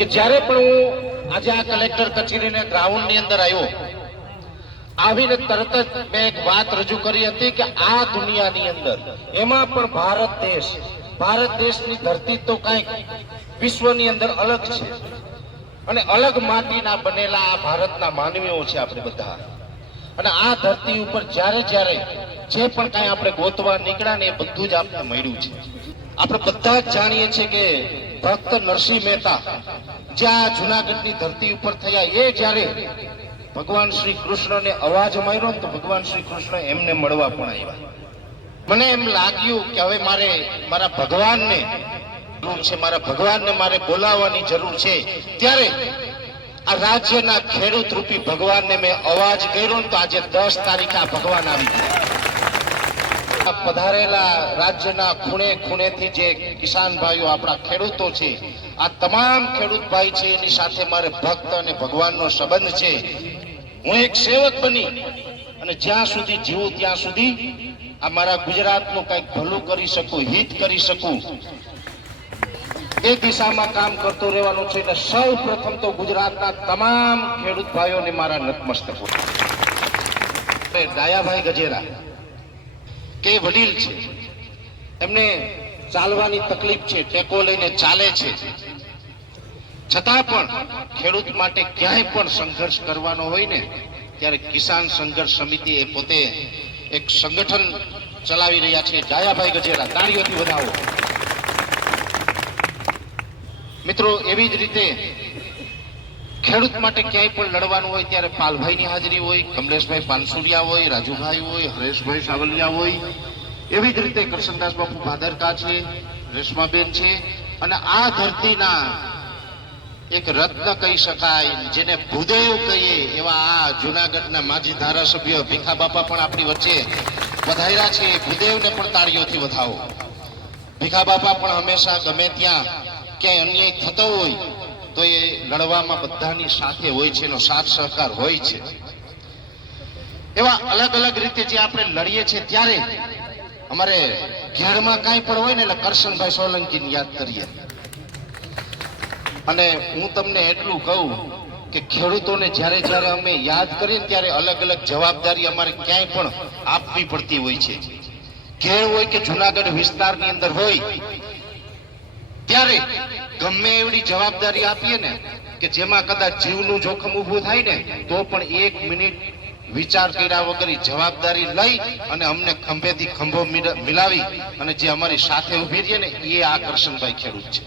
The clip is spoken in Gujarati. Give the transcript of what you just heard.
કે જ્યારે પણ હું આજે આ કલેક્ટર કચેરીને ગ્રાઉન્ડની અંદર આવ્યો, આવીને તરત જ મેં એક વાત રજૂ કરી હતી કે આ દુનિયાની અંદર એમાં પણ ભારત દેશની ધરતી તો કંઈક વિશ્વની અંદર અલગ છે અને અલગ માટીના બનેલા આ ભારતના માનવીઓ છે આપણે બધા. અને આ ધરતી ઉપર જ્યારે જ્યારે જે પણ કાંઈ આપણે ગોતવા નીકળ્યા ને એ બધું જ આપણે મળ્યું છે. આપણે બધા જ જાણીએ છીએ કે ભક્ત નરસિંહ મહેતા જ્યાં જુનાગઢની ધરતી ઉપર થયા, એ જ્યારે ભગવાન શ્રી કૃષ્ણને અવાજ માર્યો તો ભગવાન શ્રી કૃષ્ણ એમને મળવા પણ આવ્યા. મને એમ લાગ્યું કે હવે મારે મારા ભગવાનને જરૂર છે, મારા ભગવાનને મારે બોલાવવાની જરૂર છે. ત્યારે આ રાજ્યના ખેડૂત રૂપી ભગવાનને મેં અવાજ કર્યો તો આજે 10 તારીખે આ ભગવાન આવી ગયા. પધારેલા રાજ્યના ખૂણે ખૂણેથી જે કિસાન ભાઈઓ આપણા ખેડૂતો છે, આ તમામ ખેડૂત ભાઈ છે, એની સાથે મારે ભક્ત અને ભગવાનનો સંબંધ છે. હું એક સેવક બની અને જ્યાં સુધી જીવું ત્યાં સુધી આ મારા ગુજરાતનું કંઈક ભલું કરી શકું, હિત કરી શકું, એ દિશામાં કામ કરતો રહેવાનું છે. એટલે સૌ પ્રથમ તો ગુજરાતના તમામ ખેડૂત ભાઈઓને મારા નતમસ્તકો. ડાયાભાઈ ગજેરા કે વડીલ છે, એમને ચાલવાની તકલીફ છે, ટેકો લઈને ચાલે છે, છતાં પણ ખેડૂત માટે ક્યાંય પણ સંઘર્ષ કરવાનો હોય ને ત્યારે કિસાન સંઘર્ષ સમિતિ એ પોતે એક સંગઠન ચલાવી રહ્યા છે. ડાયાભાઈ ગજેરા, તાળીઓથી વધાવો. મિત્રો, એવી જ રીતે ખેડૂત માટે ક્યાંય પણ લડવાનું હોય ત્યારે પાલભાઈની હાજરી હોય, કમલેશભાઈ પાનસુરિયા હોય, રાજુભાઈ હોય, હરેશભાઈ સાવલિયા હોય, એવી જ રીતે કરશનદાસ બાપુ ભાદરકા છે, રેશમાબેન છે, અને આ ધરતીના એક રત્ન કહી શકાય, જેને ભૂદેવ કહીએ એવા આ જુનાગઢના માજી ધારાસભ્ય ભીખા બાપા પણ આપણી વચ્ચે પધાર્યા છે. ભૂદેવને પણ તાળીઓથી વધાવો. ભીખા બાપા પણ હંમેશા ગમે ત્યાં ક્યાંય અન્યાય થતો હોય તો એ લડવામાં બધાની સાથે હોય છે, એનો સાથ સહકાર હોય છે. એવા અલગ અલગ રીતે જે આપણે લડીએ છીએ ત્યારે અમારે ઘેરમાં કાંઈ પણ હોય ને એટલે કરશનભાઈ સોલંકીને યાદ કરીએ. અને હું તમને એટલું કહું કે ખેડૂતોને જ્યારે જ્યારે અમે યાદ કરીએ ત્યારે અલગ અલગ જવાબદારી અમારે ક્યાંય પણ આપવી પડતી હોય છે. ઘેર હોય કે જુનાગઢ વિસ્તારની અંદર હોય ત્યારે ગમે એવડી જવાબદારી આપીએ ને કે જેમાં કદાચ જીવનું જોખમ ઊભું થાય ને તો પણ 1 મિનિટ વિચાર કર્યા વગર જવાબદારી લઈ અને અમને ખંભેથી ખંભો મિલાવી અને જે અમારી સાથે ઊભી રહે ને એ આ કરશનભાઈ ખેડૂત છે.